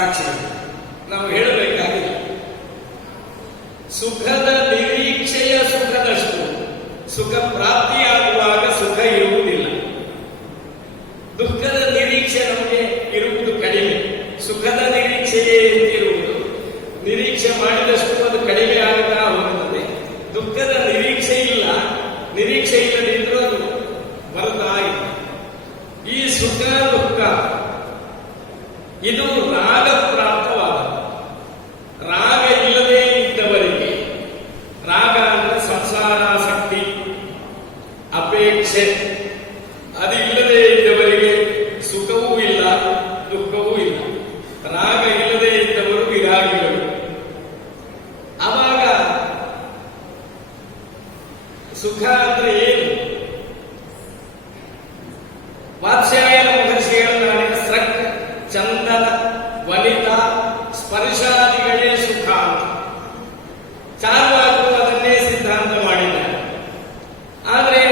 ಸಾಕ್ಷಿಗಳು. ನಾವು ಹೇಳಬೇಕಾಗಿಲ್ಲ. ಸುಖದ ನಿರೀಕ್ಷೆಯ ಸುಖದಷ್ಟು ಸುಖ ಪ್ರಾಪ್ತಿಯಾಗುವಾಗ ಸುಖ ಇರುವುದಿಲ್ಲ. ದುಃಖದ ನಿರೀಕ್ಷೆ ನಮಗೆ ಇರುವುದು ಕಡಿಮೆ, ಸುಖದ ನಿರೀಕ್ಷೆಯೇ ಇರುವುದು. ನಿರೀಕ್ಷೆ ಮಾಡಿದಷ್ಟು ಅದು ಕಡಿಮೆ ಆಗುತ್ತಾ ಹೋಗುತ್ತದೆ. ದುಃಖದ ನಿರೀಕ್ಷೆ ಇಲ್ಲ, ನಿರೀಕ್ಷೆ ಇಲ್ಲದಿದ್ರೂ ಅದು ಬರ್ತಾ ಇದೆ. ಈ ಸುಖ ದುಃಖ ಇದು ರಾಗ ಪ್ರಾಪ್ತವಾದ. ರಾಗ ಇಲ್ಲದೆ ಇದ್ದವರಿಗೆ, ರಾಗ ಅಂದ್ರೆ ಸಂಸಾರಾಸಕ್ತಿ, ಅಪೇಕ್ಷೆ, ಅದಿಲ್ಲದೆ ಇದ್ದವರಿಗೆ ಸುಖವೂ ಇಲ್ಲ, ದುಃಖವೂ ಇಲ್ಲ. ರಾಗ ಇಲ್ಲದೆ ಇದ್ದವರು ವಿರಾಗಿಗಳು. ಆವಾಗ ಸುಖ ಅಂದ್ರೆ ಏನು? ವಾತ್ಸ್ಯಾಯನ ಮಹರ್ಷಿಗಳ ಸೃಕ್, ಚಂದನ, ವನಿತಾ, ಸ್ಪರ್ಶಾದಿಗಳೇ ಸುಖ ಅಂತ ಚಾರುವಾಕು ಅದನ್ನೇ ಸಿದ್ಧಾಂತ ಮಾಡಿದ್ದಾರೆ. ಆದರೆ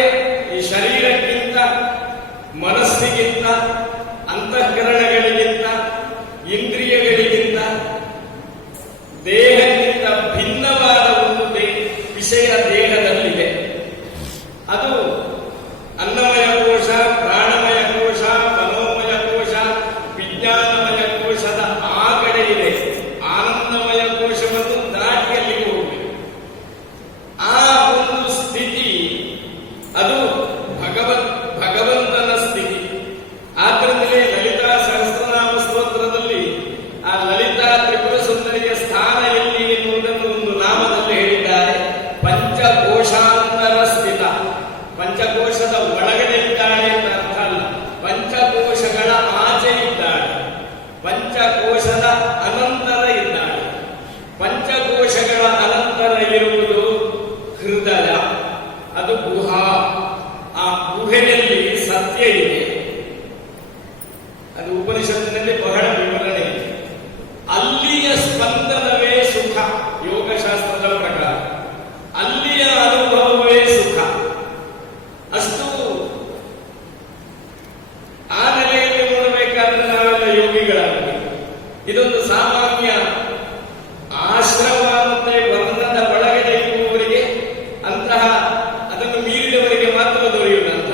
ಈ ಶರೀರಕ್ಕಿಂತ, ಮನಸ್ಸಿಗಿಂತ, ಅಂತಃಕರಣಗಳಿಗಿಂತ, ಇಂದ್ರಿಯಗಳಿಗಿಂತ, ದೇಹಕ್ಕಿಂತ ಭಿನ್ನವಾದ ಒಂದು ವಿಷಯ ದೇಹದಲ್ಲಿದೆ. ಅದು ಅನ್ನಮಯ ಕೋಶ, ಪ್ರಾಣಮಯ ಕೋಶ, ಮನೋಮಯ ಕೋಶ, ವಿಜ್ಞಾನಮಯ ಕೋಶದ ಆ ಕಡೆ ಇದೆ. ಆನಂದಮಯ ಕೋಶವನ್ನು ದಾಟಿ ಅಲ್ಲಿಗೆ ಹೋಗಬೇಕು. ಆ ಒಂದು ಸ್ಥಿತಿ ಅದು ಭಗವಂತನ ಸ್ಥಿತಿ. ಆದ್ರಿಂದಲೇ ಲಲಿತಾ ಸಹಸ್ರನಾಮ ಸ್ತೋತ್ರದಲ್ಲಿ ಆ ಲಲಿತಾ ತ್ರಿಪುರ ಸುಂದರಿಯ ಸ್ಥಾನ ಎಲ್ಲಿ ಎನ್ನುವುದನ್ನು ಒಂದು ನಾಮದಲ್ಲಿ ಹೇಳಿದ್ದಾರೆ. ಪಂಚಕೋಶಾಂತರ ಸ್ಥಿತ. ಪಂಚಕೋಶದ ಒಳಗಡೆ ಇದ್ದಾಳೆ ಅಂತ ಅರ್ಥ ಅಲ್ಲ, ಪಂಚಕೋಶಗಳ ಆಚೆ ಇದ್ದಾಳೆ, ಪಂಚಕೋಶದ ಅನಂತರ ಇದ್ದಾಳೆ. ಪಂಚಕೋಶಗಳ ಅನಂತರ ಇರುವುದು ಹೃದಯ, ಅದು ಗುಹಾ. ಆ ಗುಹೆಯಲ್ಲಿ ಸತ್ಯ ಇದೆ. ಅದು ಉಪನಿಷತ್ತಿನಲ್ಲಿ ಬಹಳ ವಿವರಣೆ ಇದೆ. ಅಲ್ಲಿಯ ಸ್ಪಂದನವೇ ಸುಖ. ಯೋಗಶಾಸ್ತ್ರದ ಪ್ರಕಾರ ಅಲ್ಲಿಯ ಅನುಭವವೇ ಸುಖ. ಅಷ್ಟು ಆ ನೆಲೆಯಲ್ಲಿ ನೋಡಬೇಕಾದ್ರೆ ನಾವೆಲ್ಲ ಯೋಗಿಗಳಾಗಬೇಕು. ಇದೊಂದು ಸಾಮಾನ್ಯ ಆಶ್ರಮ ಮತ್ತೆ ವರ್ಣದ ಒಳಗಡೆ ಇರುವವರಿಗೆ, ಅಂತಹ ಅದನ್ನು ಮೀರಿದವರಿಗೆ ಮಾತ್ರ ದೊರೆಯುವುದಂತ.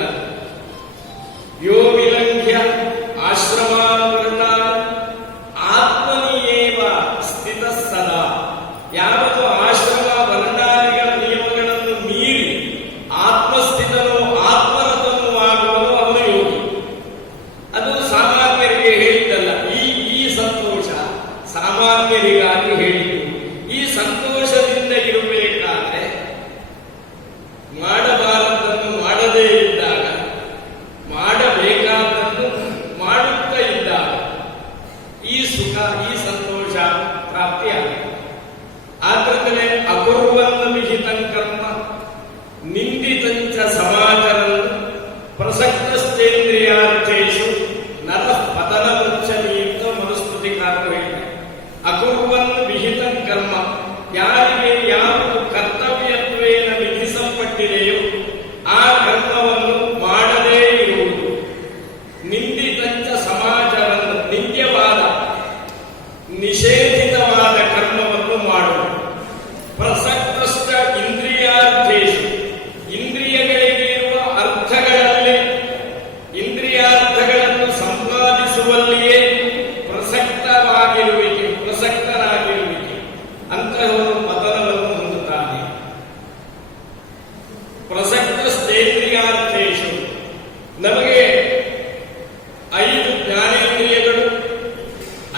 ಯೋ ವಿಲಂಘ್ಯ ಆಶ್ರಮಾವೃತ ಆತ್ಮನಿಯೇವ ಸ್ಥಿತ ಸದಾ. ಯಾವನು ಆಶ್ರಮ ವರ್ಣಾದಿಗಳ ನಿಯಮಗಳನ್ನು ಮೀರಿ ಆತ್ಮಸ್ಥಿತನೋ ಆತ್ಮರತನೂ ಆಗುವನು ಅವನು ಯೋಗಿ. ಅದು ಸಾಮಾನ್ಯರಿಗೆ ಹೇಳಿದ್ದಲ್ಲ. ಈ ಸಂತೋಷ ಸಾಮಾನ್ಯರಿಗಾಗಿ ಹೇಳಿದ್ದು. ಈ ಸಂತೋಷದಿಂದ ಇರಬೇಕಾದ್ರೆ ಮಾಡಬಾರದನ್ನು ಮಾಡದೇ ಇದ್ದಾಗ, ಮಾಡಬೇಕಾದನ್ನು ಮಾಡುತ್ತಾ ಇದ್ದಾಗ ಈ ಸುಖ, ಈ ಸಂತೋಷ ಪ್ರಾಪ್ತಿಯಾಗುತ್ತೆ. ಆದ್ರಿಂದಲೇ ಅಕುರ್ವನ್ನ ವಿಹಿತಂ ಕರ್ಮ ನಿಂದಿತಂಚ ಸಮಾಚರನ್ ಪ್ರಸಕ್ತಸ್ಥೇಂದ್ರಿಯಾರ್ಥೇಷು ನರಃ ಪತನ ಮುಚ್ಚನೀತ ಮನುಸ್ಮೃತಿಕಾರರು ಹೇಳಿದ್ದಾರೆ. ಅಕುರ್ವನ್ ವಿಹಿತಂ ಕರ್ಮ, ಯಾರಿಗೆ ಯಾವುದು ಕರ್ತವ್ಯತ್ವೇನ ವಿಧಿಸಲ್ಪಟ್ಟಿದೆಯೋ ಆ ಕರ್ಮವನ್ನು ಮಾಡದೇ ಇರುವುದು. ನಿಂದಿತಂಚ ಸಮಾಚಾರವನ್ನು, ನಿಂದ್ಯವಾದ ನಿಷೇಧಿತವಾದ ಕರ್ಮವನ್ನು ಮಾಡುವುದು. ಪ್ರಸಕ್ತಸ್ಥ ಇಂದ್ರಿಯಾರ್ಥೇಷು, ಇಂದ್ರಿಯಗಳಿಗೆ ಇರುವ ಅರ್ಥಗಳಲ್ಲಿ, ಇಂದ್ರಿಯಾರ್ಥಗಳನ್ನು ಸಂಪಾದಿಸುವಲ್ಲಿಯೇ ಪ್ರಸಕ್ತವಾಗಿರುವಿಕೆ, ಪ್ರಸಕ್ತರಾಗಿರುವಿಕೆ. ಅಂತಹವರು ಪತನವನ್ನು ಹೊಂದುತ್ತಾನೆ. ಪ್ರಸಕ್ತ ಸ್ಥೇಂದ್ರಿಯಾರ್ಥೇಷು, ನಮಗೆ 5 ಜ್ಞಾನೇಂದ್ರಿಯಗಳು,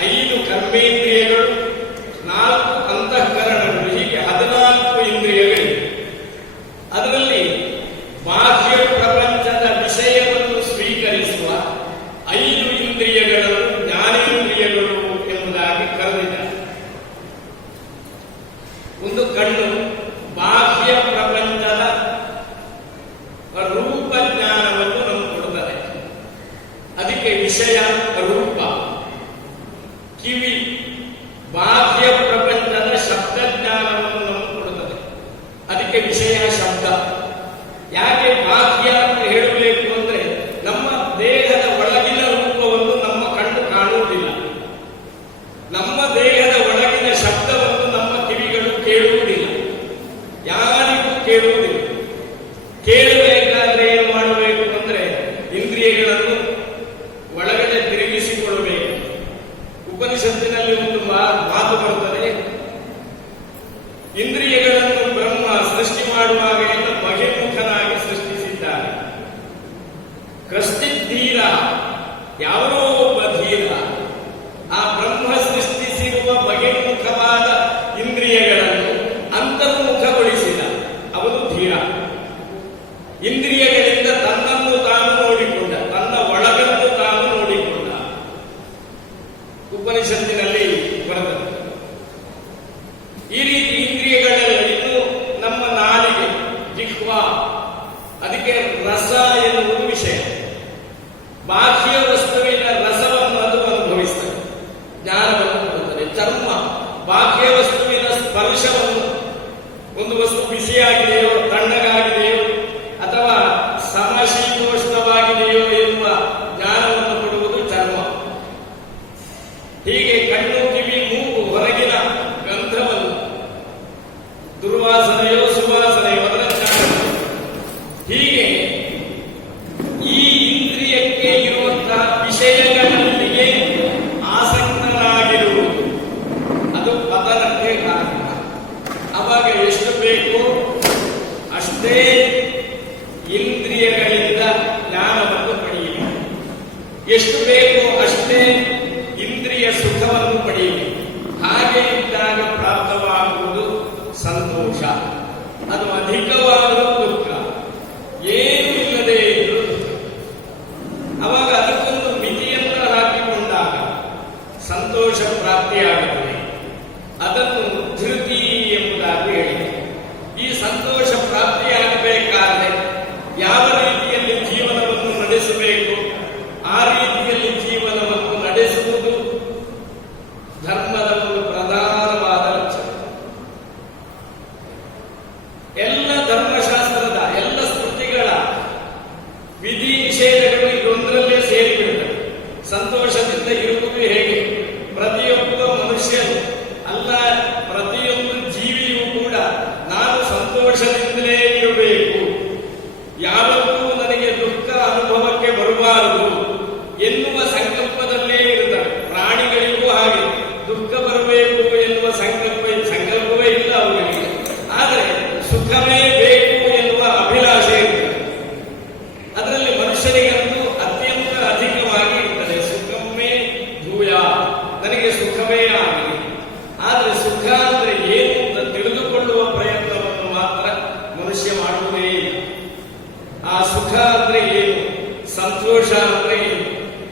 5 ಕರ್ಮೇಂದ್ರಿಯಗಳು, 4 ಅಂತಃಕರಣಗಳು, ಹೀಗೆ 14 ಇಂದ್ರಿಯಗಳಿವೆ. ಅದರಲ್ಲಿ ಬಾಹ್ಯ ಪ್ರಪಂಚದ ವಿಷಯವನ್ನು ಸ್ವೀಕರಿಸುವ 5 ಇಂದ್ರಿಯಗಳನ್ನು ಜ್ಞಾನೇಂದ್ರಿಯಗಳು ಎಂಬುದಾಗಿ ಕರೆದಿದ್ದಾರೆ. ಒಂದು ಕಣ್ಣು ಬಾಹ್ಯ ಪ್ರಪಂಚದ ರೂಪ ಜ್ಞಾನವನ್ನು ನಮಗೆ ಕೊಡುತ್ತದೆ, ಅದಕ್ಕೆ ವಿಷಯ ರೂಪ. ಕಿವಿ ಬಾಹ್ಯ ಪ್ರಪಂಚದ ಶಬ್ದ ಜ್ಞಾನವನ್ನು ನಮಗೆ ಕೊಡುತ್ತದೆ, ಅದಕ್ಕೆ ವಿಷಯ ಶಬ್ದ. ಯಾಕೆ ಬಾಹ್ಯ ಅಂತ ಹೇಳಬೇಕು ಅಂದ್ರೆ ನಮ್ಮ ದೇಹದ ಒಳಗಿನ ರೂಪವನ್ನು ನಮ್ಮ ಕಣ್ಣು ಕಾಣುವುದಿಲ್ಲ. ಯಾವನೋ ಒಬ್ಬ ಧೀರ ಆ ಬ್ರಹ್ಮ ಸೃಷ್ಟಿಸಿರುವ ಬಗೆಮುಖವಾದ ಇಂದ್ರಿಯಗಳನ್ನು ಅಂತರ್ಮುಖಗೊಳಿಸಿದ ಅವನು ಧೀರ. ಇಂದ್ರಿಯಗಳಿಂದ ತನ್ನನ್ನು ತಾನು ನೋಡಿಕೊಂಡ, ತನ್ನ ಒಳಗನ್ನು ತಾನು ನೋಡಿಕೊಂಡ. ಉಪನಿಷತ್ತಿನಲ್ಲಿ ಬರೆದ ಈ ರೀತಿ ಇಂದ್ರಿಯಗಳೆಲ್ಲ ಇನ್ನು ನಮ್ಮ ನಾಲಿಗೆ ಜಿಹ್ವಾ, ಅದಕ್ಕೆ ರಸ ಎನ್ನುವುದು ವಿಷಯ. ಬಾಹ್ಯ ವಸ್ತುವಿನ ರಸವನ್ನು ಅದು ಅನುಭವಿಸ್ತದೆ, ಜ್ಞಾನವನ್ನು ಕೊಡುತ್ತದೆ. ಚರ್ಮ ಬಾಹ್ಯ ವಸ್ತುವಿನ ಸ್ಪರ್ಶವನ್ನು, ಒಂದು ವಸ್ತು ಬಿಸಿಯಾಗಿದೆಯೋ ತಣ್ಣಗಾಗಿದೆಯೋ ಅಥವಾ ಸಮಶೀತೋಷ್ಣವಾಗಿದೆಯೋ ಎನ್ನುವ ಜ್ಞಾನವನ್ನು ಕೊಡುವುದು ಚರ್ಮ. ಹೀಗೆ ಕಣ್ಣು, ಕಿವಿ, ಮೂಗು ಹೊರಗಿನ ಗಂಧವನ್ನು, ದುರ್ವಾಸನೆಯೋ ಸುವಾಸನೆಯೋ ಅದರ ಜ್ಞಾನ. ಹೀಗೆ ಈ ಇಂದ್ರಿಯಕ್ಕೆ ಇರುವಂತಹ ವಿಷಯಗಳಲ್ಲಿಯೇ ಆಸಕ್ತರಾಗಿರುವುದು ಅದು ಪತನಕ್ಕೆ ಕಾರಣ. ಅವಾಗ ಎಷ್ಟು ಬೇಕೋ ಅಷ್ಟೇ ಇಂದ್ರಿಯಗಳಿಂದ ಜ್ಞಾನವನ್ನು ಪಡೆಯಬೇಕು, ಎಷ್ಟು ಬೇಕೋ ಅಷ್ಟೇ ಇಂದ್ರಿಯ ಸುಖವನ್ನು ಪಡೆಯಬೇಕು. ಹಾಗೆ ಇದ್ದಾಗ ಪ್ರಾಪ್ತವಾಗುವುದು ಸಂತೋಷ. ಅದು ಅಧಿಕವಾದರೂ ದುಃಖ, ಏನೂ ಇಲ್ಲದೆ ಇದ್ರೂ ದುಃಖ. ಅವಾಗ ಅದಕ್ಕೊಂದು ಮಿತಿಯನ್ನು ಹಾಕಿಕೊಂಡಾಗ ಸಂತೋಷ ಪ್ರಾಪ್ತಿಯಾಗುತ್ತದೆ. ಅದನ್ನು ಧೃತಿ ಎಂಬುದಾಗಿ ಹೇಳಿದೆ. ಈ ಸಂತೋಷ ಪ್ರಾಪ್ತಿಯಾಗಬೇಕಾದರೆ ಯಾವ ರೀತಿಯಲ್ಲಿ ಜೀವನವನ್ನು ನಡೆಸಬೇಕು ಆ ರೀತಿಯಲ್ಲಿ ಜೀವನವನ್ನು ನಡೆಸುವುದು ಧರ್ಮದ ಒಂದು ಪ್ರಧಾನವಾದ ಲಕ್ಷ್ಯ. ಎಲ್ಲ ಧರ್ಮಶಾಸ್ತ್ರದ ಎಲ್ಲ ಸ್ಮೃತಿಗಳ ವಿಧಿ ನಿಷೇಧಗಳು ಇದೊಂದರಲ್ಲೇ ಸೇರಿಬಿಡುತ್ತವೆ. ಸಂತೋಷದಿಂದ ಇರುವುದು ಹೇಗೆ? ಪ್ರತಿಯೊಬ್ಬ ಮನುಷ್ಯನು ಅಲ್ಲ, ಪ್ರತಿಯೊಂದು ಜೀವಿಯೂ ಕೂಡ ನಾನು ಸಂತೋಷದಿಂದಲೇ ಇರಬೇಕು, ಯಾವತ್ತೂ ನನಗೆ ದುಃಖ ಅನುಭವಕ್ಕೆ ಬರಬಾರದು ಎನ್ನುವ ಸಂಕಲ್ಪದಲ್ಲೇ ಇರುತ್ತವೆ. ಪ್ರಾಣಿಗಳಿಗೂ ಹಾಗೆ ದುಃಖ ಬರಬೇಕು ಎನ್ನುವ ಸಂಕಲ್ಪವೇ ಇಲ್ಲ ಅವುಗಳಿಗೆ. ಆದರೆ ಸುಖವೇ ಬೇಕು ಎನ್ನುವ ಅಭಿಲಾಷೆ ಇರುತ್ತದೆ. ಅದರಲ್ಲಿ ಮನುಷ್ಯನಿಗಂತೂ ಅತ್ಯಂತ ಅಧಿಕವಾಗಿ ಇರ್ತದೆ. ಸುಖಮೇ ಭೂಯ, ನನಗೆ ಸುಖವೇ ಆಗಲಿ. ಆದರೆ ಸುಖ ಅಂದ್ರೆ ಏನು ಅಂತ ತಿಳಿದುಕೊಳ್ಳುವ ಪ್ರಯತ್ನವನ್ನು ಮಾತ್ರ ಮನುಷ್ಯ ಮಾಡುವುದೇ ಇಲ್ಲ. ಆ ಸುಖ ಅಂದ್ರೆ ಏನು, ಸಂತೋಷ ಅಂದ್ರೆ ಏನು,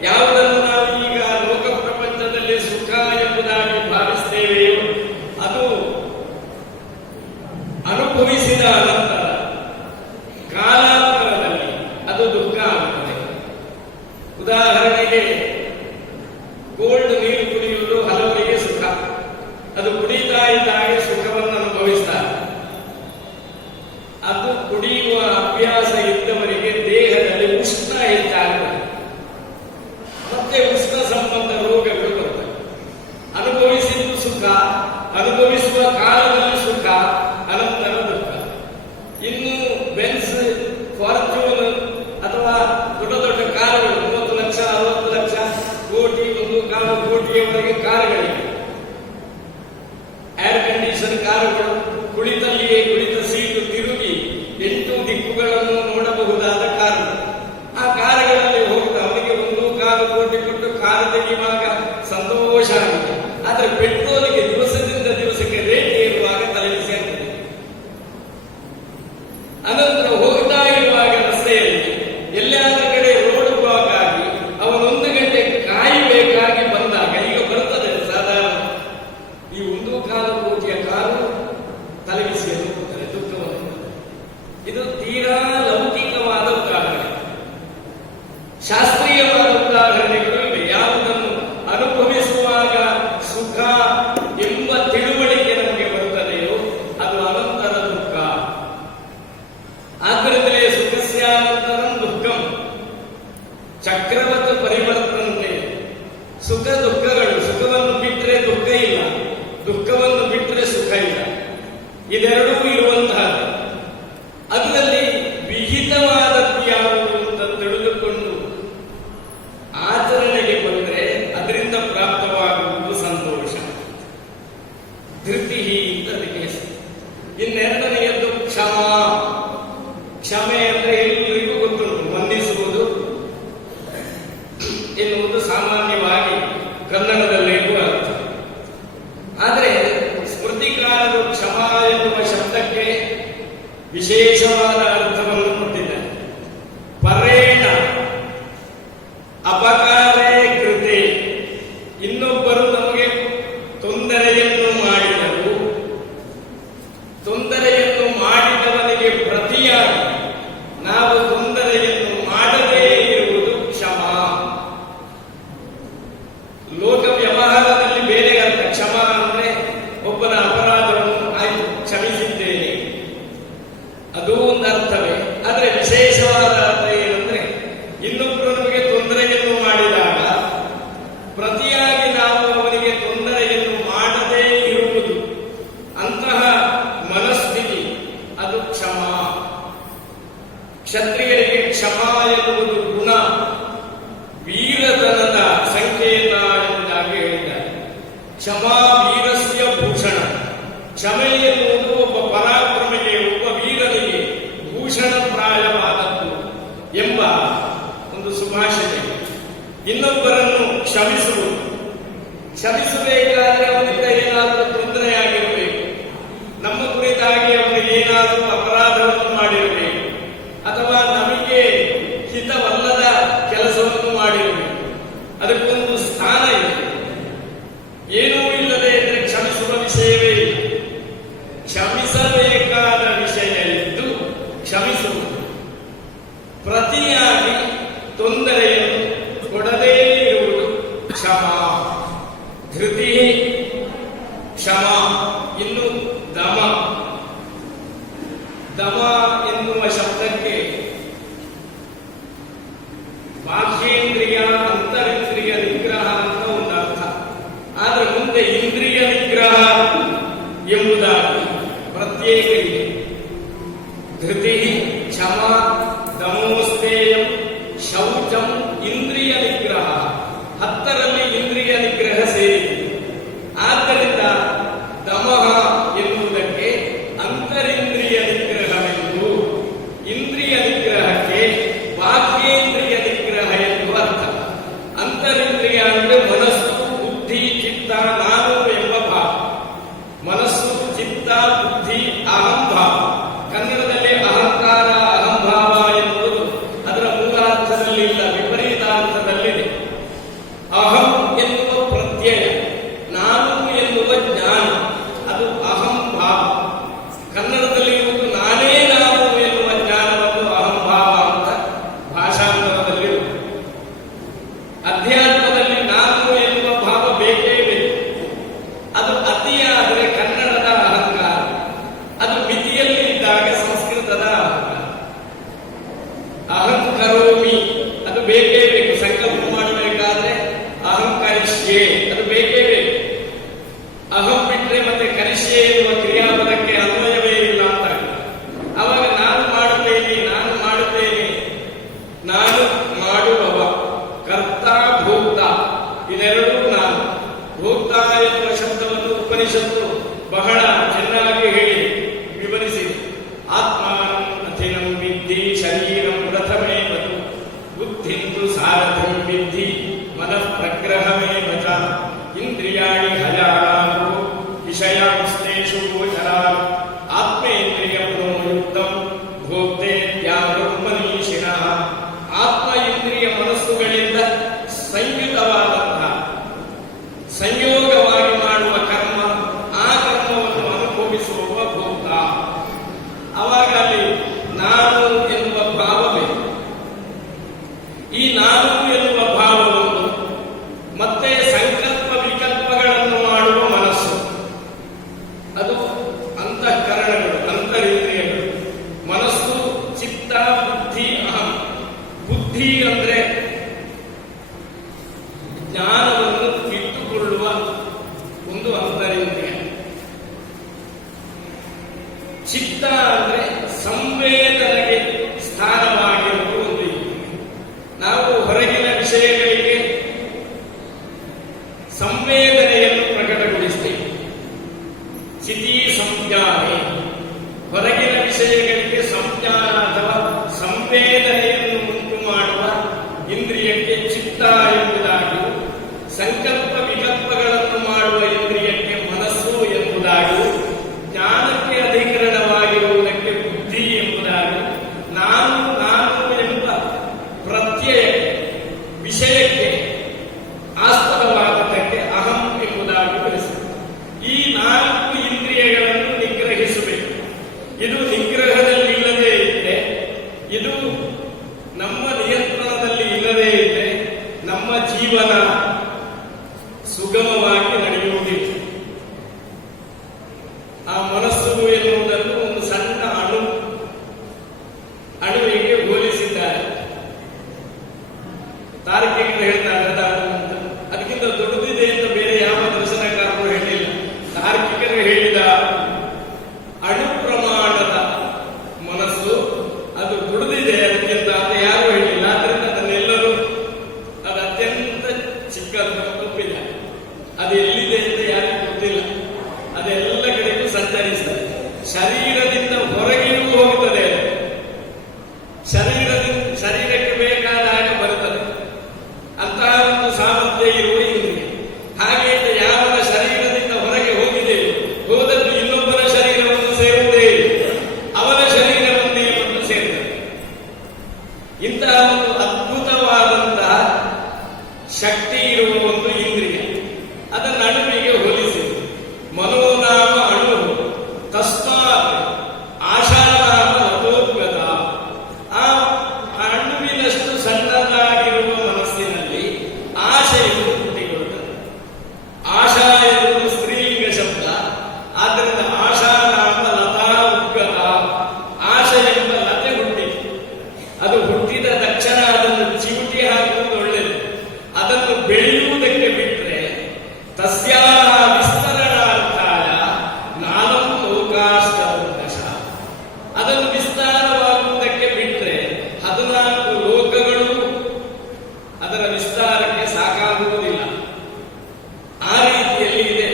ಯಾವುದನ್ನು ನಾವು ಈಗ ಲೋಕ ಪ್ರಪಂಚದಲ್ಲಿ ಸುಖ ಎಂಬುದಾಗಿ ಭಾವಿಸ್ತೇವೆಯೋ ಅದು ಅನುಭವಿಸಿದ ಅನಂತರ ಕಾಲಾಂತರದಲ್ಲಿ ಅದು ದುಃಖ ಆಗುತ್ತದೆ. ಉದಾಹರಣೆಗೆ ಕೋಲ್ಡ್ ನೀರು ಕುಡಿಯುವುದು ಹಲವರಿಗೆ ಸುಖ. ಅದು ಕುಡಿತಾ ಇದ್ದಾಗ ಸುಖವನ್ನು ಅನುಭವಿಸ್ತಾರೆ. ಅದು ಕುಡಿಯುವ ಅಭ್ಯಾಸ ಇದ್ದವರಿಗೆ ದೇಹದಲ್ಲಿ ಉಷ್ಣ ಹೆಚ್ಚಾಗುತ್ತದೆ, ಮತ್ತೆ ಉಷ್ಣ ಸಂಬಂಧ ರೋಗಗಳು ಬರ್ತವೆ. ಅನುಭವಿಸಿದ್ದು ಸುಖ, ಅನುಭವಿಸುವ ಕಾಲದಲ್ಲಿ ಸುಖ, ಅನಂತರ ದುಃಖ. ಇನ್ನು ಬೆನ್ಸ್, ಫಾರ್ಚೂನ್ ಅಥವಾ ದೊಡ್ಡ ದೊಡ್ಡ ಕಾರುಗಳು 30 ಲಕ್ಷ 60 ಲಕ್ಷ ಕೋಟಿ 1.25 ಕೋಟಿಯವರೆಗೆ ಕಾರುಗಳಿವೆ. ಏರ್ ಕಂಡೀಷನ್ ಕಾರುಗಳು, ಕುಳಿತಲ್ಲಿಯೇ ಕುಳಿತ ಸೀಟು ತಿರುಗಿ 8 ದಿಕ್ಕುಗಳನ್ನು ನೋಡಬಹುದಾದ ಕಾರು. ಆ ಕಾರುಗಳಲ್ಲಿ ಹೋಗ್ತಾ ಅವನಿಗೆ 1.25 ಕೋಟಿ ಕೊಟ್ಟು ಕಾರು ತೆಗೆಯುವಾಗ ಸಂತೋಷ ಆಗಿದೆ. ಆದರೆ ಪೆಟ್ರೋಲಿಗೆ ದಿವಸದಿಂದ ದಿವಸಕ್ಕೆ ರೇಟ್ ಏರುವಾಗ ತಲೆಬಿಸಿ ಆಗ್ತದೆ. ಅನಂತರ ಹೋಗ್ತಾ ಇರುವಾಗ ರಸ್ತೆಯಲ್ಲಿ ಎಲ್ಲಾದ ಕಡೆ ರೋಡ್ ಬ್ಲಾಕ್ ಆಗಿ ಅವನು 1 ಗಂಟೆ ಕಾಯಬೇಕಾಗಿ ಬಂದಾಗ, ಈಗ ಬರ್ತದೆ ಸಾಧಾರಣ ಈ 1.25 ಕೋಟಿಯ ಕಾರು ತಲೆಬಿಸಿಯನ್ನು ಕೊಡ್ತಾರೆ, ದುಃಖವನ್ನು ಕೊಡ್ತಾರೆ. ಇದು ತೀರಾ ಲೌಕಿಕವಾದ ಉದಾಹರಣೆ. ಶಾಸ್ತ್ರೀಯವಾದ ಉದಾಹರಣೆಗಳು ಇವೆ. ಯಾವುದನ್ನು ಅನುಭವಿಸುವಾಗ ಸುಖ ಎನ್ನುವುದು ಸಾಮಾನ್ಯವಾಗಿ ಕನ್ನಡದಲ್ಲಿರುವ ಅರ್ಥ. ಆದರೆ ಸ್ಮೃತಿಕಾರರು ಕ್ಷಮ ಎನ್ನುವ ಶಬ್ದಕ್ಕೆ ವಿಶೇಷವಾದ ಅರ್ಥವನ್ನು ಕೊಟ್ಟಿದ್ದಾರೆ. ಪರೇಣ ಅಪಕಾರೇ ಕೃತೆ, ಇನ್ನೊಬ್ಬರು ನಮಗೆ ತೊಂದರೆಯನ್ನು ಮಾಡಿದರು, ತೊಂದರೆಯನ್ನು ಮಾಡಿದವನಿಗೆ ಪ್ರತಿಯಾಗಿ ನಾವು ತೊಂದರೆಯನ್ನು ಮಾಡದೇ ಇರುವುದು ಕ್ಷಮ. ಲೋಕ ವ್ಯವಹಾರದಲ್ಲಿ ಬೇರೆ ಅರ್ಥ. ಕ್ಷಮ ಅಂದ್ರೆ ಒಬ್ಬನ ಅಪರಾಧವನ್ನು ಆಯ್ತು ಕ್ಷಮಿಸಿದ್ದೇನೆ, ಅದು ಒಂದು ಅರ್ಥವೇ. ಆದರೆ ವಿಶೇಷವಾದ ಅರ್ಥ ಏನಂದ್ರೆ, ಇನ್ನೊಬ್ಬರು ನಮಗೆ ತೊಂದರೆಯನ್ನು ಮಾಡಿದಾಗ ಪ್ರತಿಯಾಗಿ ನಾವು ಅವನಿಗೆ ತೊಂದರೆಯನ್ನು ಮಾಡದೇ ಇರುವುದು, ಅಂತಹ ಮನಸ್ಥಿತಿ ಅದು ಕ್ಷಮ. ಕ್ಷತ್ರಿಯರಿಗೆ ಕ್ಷಮ ಎನ್ನುವುದು ಗುಣ, ವೀರತನದ ಸಂಕೇತ ಎಂಬುದಾಗಿ ಹೇಳಿದ್ದಾರೆ. ಕ್ಷಮಾ ವೀರಸ್ಯ ಭೂಷಣ. ಕ್ಷಮೆ ಎನ್ನುವುದು ಒಬ್ಬ ಪರಾಕ್ರಮಿಗೆ, ಒಬ್ಬ ವೀರನಿಗೆ ಭೂಷಣಪ್ರಾಯವಾದದ್ದು ಎಂಬ ಒಂದು ಸುಭಾಷಿತ. ಇನ್ನೊಬ್ಬರನ್ನು ಕ್ಷಮಿಸುವುದು, ಕ್ಷಮಿಸಬೇಕಾದ್ರೆ ಅವನಿಂದ ಏನಾದರೂ ತೊಂದರೆಯಾಗಿರಬೇಕು, ನಮ್ಮ ಕುರಿತಾಗಿ ಅವನಿಗೆ ಏನಾದರೂ ಅಪರಾಧವನ್ನು ಮಾಡಿರಬೇಕು, ಅಥವಾ ನಮಗೆ ಹಿತವಲ್ಲದ ಕೆಲಸವನ್ನು ಮಾಡಿರಬೇಕು. ಅದಕ್ಕೊಂದು ಸ್ಥಾನ ಇದೆ. ಏನೂ ಇಲ್ಲದೆ ಇದ್ರೆ ಕ್ಷಮಿಸುವ ವಿಷಯವೇ ಇಲ್ಲ. ಕ್ಷಮಿಸಬೇಕಾದ ವಿಷಯ ಇದ್ದು ಕ್ಷಮಿಸುವುದು, ಪ್ರತಿಯಾಗಿ ತೊಂದರೆಯನ್ನು ಕೊಡದೇ ಇರುವುದು ಕ್ಷಮ. ಧೃತಿ ಕ್ಷಮ. ಇನ್ನು ದಮ. ದಮ ಎನ್ನುವ ಶಬ್ದಕ್ಕೆ ಬಾಹ್ಯೇಂದ್ರಿಯ ಅಂತರಿಂದ್ರಿಯ ನಿಗ್ರಹ ಅಂತ ಒಂದು ಅರ್ಥ. ಆದ್ರೆ ಮುಂದೆ ಇಂದ್ರಿಯ ನಿಗ್ರಹ ಎಂಬುದಾಗಿ ಪ್ರತ್ಯೇಕ ಇದೆ. ಧೃತಿ ಕ್ಷಮ ದಮೋಸ್ತೇಯಂ ಶೌಚಂ ಇಂದ್ರಿಯ ನಿಗ್ರಹ. 10ರಲ್ಲಿ ಇಂದ್ರಿಯ ನಿಗ್ರಹ ಸೇರಿದೆ. ಆದ್ದರಿಂದ ದಮಃ ಎನ್ನುವುದಕ್ಕೆ ಅಂತರಿಂದ್ರಿಯ ನಿಗ್ರಹವೆಂದು, ಇಂದ್ರಿಯ ನಿಗ್ರಹಕ್ಕೆ ಬಾಹ್ಯೇಂದ್ರಿಯ ನಿಗ್ರಹ ಎಂದು ಅರ್ಥ. ಅಂತರಿಂದ್ರಿಯ ಅಂದರೆ ಮನಸ್ಸು, ಬುದ್ಧಿ, ಚಿತ್ತ, ನಾನು ಎಂಬ ಭಾವ. ಮನಸ್ಸು, ಚಿತ್ತ, ಬುದ್ಧಿ, ಅಹಂಭಾವ. ಕನ್ನಡದಲ್ಲಿ ಅಹಂಕಾರ, ಅಹಂಭಾವ ಎನ್ನುವುದು ಅದರ ಮೂಲಾರ್ಥದಲ್ಲಿಲ್ಲ, ವಿಪರೀತಾರ್ಥದಲ್ಲಿದೆ. ಅಹಂ ಎನ್ನುವ ಪ್ರತ್ಯಯ, ನಾನು ಎನ್ನುವ ಜ್ಞಾನ, ಅದು ಅಹಂಭಾವ. ಕನ್ನಡದಲ್ಲಿರುವುದು ನಾನೇ ನಾನು ಎನ್ನುವ ಜ್ಞಾನವನ್ನು ಅಹಂಭಾವ ಅಂತ ಭಾಷಾಂತರದಲ್ಲಿರುವುದು. ಅಧ್ಯಾತ್ಮದಲ್ಲಿ ನಾನು ಎನ್ನುವ ಭಾವ ಬೇಕೇ ಬೇಕು. ಅದು ಅತಿಯಾದರೆ ಕನ್ನಡದ ಅಹಂಕಾರ, ಅದು ಮಿತಿಯಲ್ಲಿ ಇದ್ದಾಗ ಸಂಸ್ಕೃತದ ಅಹಂಕಾರ. ಅಹಂಕರೋಮಿ ಅದು ಬೇಕೇ ಬೇಕು. ಸಂಕಲ್ಪ ಮಾಡಬೇಕಾದ್ರೆ ಅಹಂಕರಿಷ್ಯೆ ಅದು ಬೇಕೇ ಬೇಕು. ಅಹಂ ಬಿಟ್ರೆ ಮತ್ತೆ ಕರಿಷ್ಯೆ ಎನ್ನುವ ಕ್ರಿಯಾಪದಕ್ಕೆ ಅನ್ವಯವೇ ಇಲ್ಲ ಅಂತ. ಅವಾಗ ನಾನು ಮಾಡುತ್ತೇನೆ, ನಾನು ಮಾಡುತ್ತೇನೆ, ನಾನು ಮಾಡುವವ, ಕರ್ತ ಭೋಕ್ತ, ಇದೆರಡೂ ನಾನು. ಭೋಕ್ತ ಎನ್ನುವ ಶಬ್ದವನ್ನು ಉಪನಿಷತ್ತು ಬಹಳ ಚೆನ್ನಾಗಿ ಹೇಳಿ ವಿವರಿಸಿದೆ. ಆತ್ಮಾನಂ ಅಥಿನಂ ವಿದ್ಧಿ ಶರೀರಂ ಪ್ರಥಮೇವತು ಬುದ್ಧಿಂತು ಸಾರಥಂ ವಿದ್ಧಿ ಮನಃ ಪ್ರಗ್ರಹಮೇವ ಚ ಇಂದ್ರಿಯಾಣಿ ಹಯಾನಾಗೋ ವಿಷಯಾಂಸ್ತೇಷು ಗೋಚರಾ ಆತ್ಮೇಂದ್ರಿಯ ಮನೋಯುಕ್ತಂ ಭೋಕ್ತೇತ್ಯಾವೃಂ ಮನೀಷಿಣಃ. ಆತ್ಮ ಇಂದ್ರಿಯ ಮನಸ್ಸುಗಳಿಂದ ಸಂಯುತವಾದಂತಹ, ಸಂಯೋಗವಾಗಿ ಮಾಡುವ ಕರ್ಮ, ಆ ಕರ್ಮವನ್ನು ಅನುಭವಿಸುವ ಭೋಕ್ತ. ಅವಾಗ ಅಲ್ಲಿ ನಾನು ಎನ್ನುವ ಭಾವವೇ. ಈ ನಾನು ಎನ್ನುವ ಭಾವವನ್ನು ಮತ್ತೆ ಸಂಕಲ್ಪ ವಿಕಲ್ಪಗಳನ್ನು ಮಾಡುವ ಮನಸ್ಸು, ಅದು ಅಂತಃಕರಣಗಳು, ಅಂತರಿಂದ್ರಿಯಗಳು. ಮನಸ್ಸು, ಚಿತ್ತ, ಬುದ್ಧಿ, ಅಹಂ. ಬುದ್ಧಿ ಅಂದ್ರೆ ಜ್ಞಾನವನ್ನು ಇಟ್ಟುಕೊಳ್ಳುವ ಒಂದು ಅಂತರಿಂದ್ರಿಯ. ಚಿತ್ತ ಅಂದ್ರೆ ಸಂವೇದನೆಗೆ ಸ್ಥಾನವಾಗಿರುವ ಒಂದು ಇಂದ್ರಿಯ. ನಾವು ಹೊರಗಿನ ವಿಷಯಗಳಿಗೆ ಸಂವೇದನೆಯನ್ನು ಪ್ರಕಟಗೊಳಿಸ್ತೇವೆ. ಸ್ಥಿತಿ ಸಂಜ್ಞಾನೆ, ಹೊರಗಿನ ವಿಷಯಗಳಿಗೆ ಸಂಜ್ಞಾನ ಅಥವಾ ಸಂವೇದನೆಯನ್ನು ಉಂಟು ಮಾಡುವ ಇಂದ್ರಿಯಕ್ಕೆ ಚಿತ್ತ ಎಂಬುದು ಮಾಡುತ್ತಲೇ ಇರುವ ಇಂದ್ರಿಯ. ಹಾಗೆ ಅಂತ ಯಾವನ ಶರೀರದಿಂದ ಹೊರಗೆ ಹೋಗಿದೆ, ಹೋದದ್ದು ಇನ್ನೊಬ್ಬನ ಶರೀರವನ್ನು ಸೇರುವುದೇ, ಅವನ ಶರೀರವನ್ನೇ ಬಂದು ಸೇರ್ತದೆ. ಇಂತಹ ಒಂದು ಅದ್ಭುತವಾದಂತಹ ಶಕ್ತಿ ಇರುವ ಒಂದು ಇಂದ್ರಿಯ, ಅದನ್ನು ಅಣುವಿಗೆ ಹೋಲಿಸಿದೆ. ಮನೋನಾಮ ಅಣು ತಸ್ಮಾತ್ ಆಶಾನಾಮ ಲತೋದ್ಗತ. ಆ ಅಣುವಿನಷ್ಟು ಸಣ್ಣದಾಗಿರುವ ಮನಸ್ಸಿನಲ್ಲಿ ಆಶೆಯನ್ನು ಹುಟ್ಟಿಕೊಳ್ಳುತ್ತದೆ. ಆಶಾ ಎನ್ನುವುದು ಸ್ತ್ರೀಲಿಂಗ ಶಬ್ದ, ಆದ್ದರಿಂದ ಆಶಾನಾಮ ಲತಾ ಉದ್ಗತ. ಆಶೆ ಎಂಬ ಲತೆ ಹುಟ್ಟಿತು. ಅದು ಹುಟ್ಟಿದ ತಕ್ಷಣ ಅದನ್ನು ಚಿವುಟಿ ಹಾಕುವುದು ಒಳ್ಳೆಯದು. ಅದನ್ನು ಬೆಳೆಯುವುದಕ್ಕೆ ಬಿಟ್ಟರೆ ತಸ್ಯಾಹ ವಿಸ್ತರಣಾರ್ಥಾಯ ನಾನಂ ಲೋಕಾಶ್ಚತುರ್ದಶ. ಅದನ್ನು ವಿಸ್ತಾರವಾಗುವುದಕ್ಕೆ ಬಿಟ್ಟರೆ 14 ಲೋಕಗಳು ಅದರ ವಿಸ್ತಾರಕ್ಕೆ ಸಾಕಾಗುವುದಿಲ್ಲ. ಆ ರೀತಿಯಲ್ಲಿ ಇದೆ